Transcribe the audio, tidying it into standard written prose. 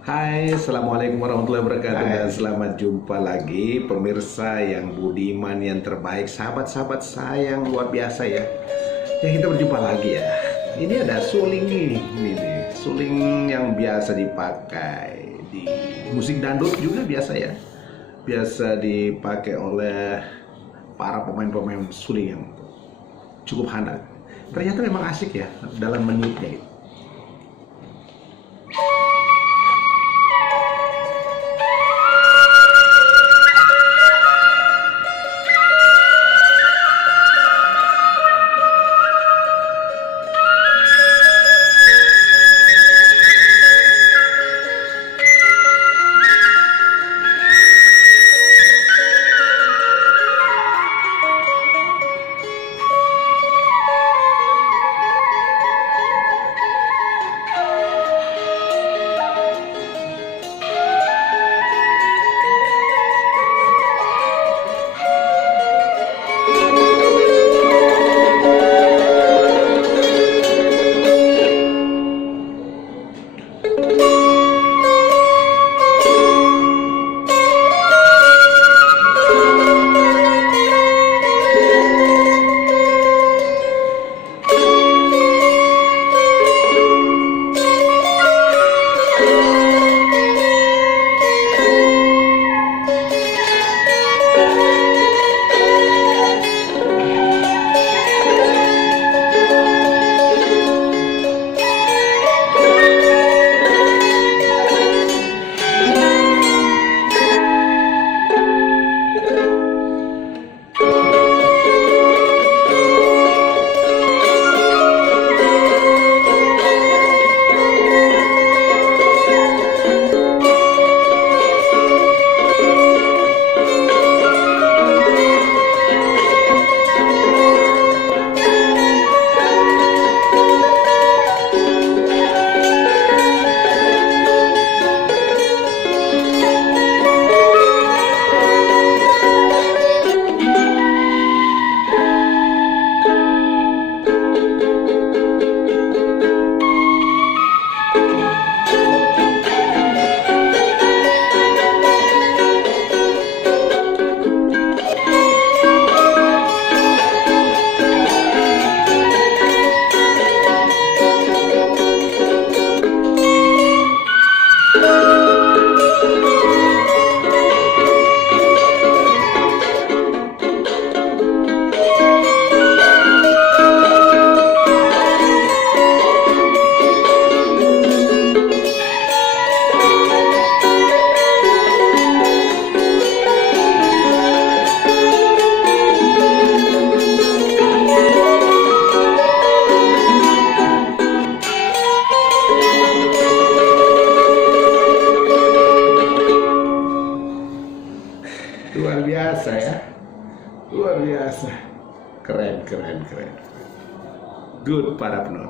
Hai, Assalamualaikum warahmatullahi wabarakatuh. Hai. Dan selamat jumpa lagi pemirsa yang budiman, yang terbaik, sahabat-sahabat saya yang luar biasa ya. Ya, kita berjumpa lagi ya. Ini ada suling nih, ini nih, suling yang biasa dipakai di musik dangdut juga biasa ya. Biasa dipakai oleh para pemain-pemain suling yang cukup handal. Ternyata memang asik ya dalam meniupnya itu. Luar biasa ya, luar biasa, keren. Good para penonton.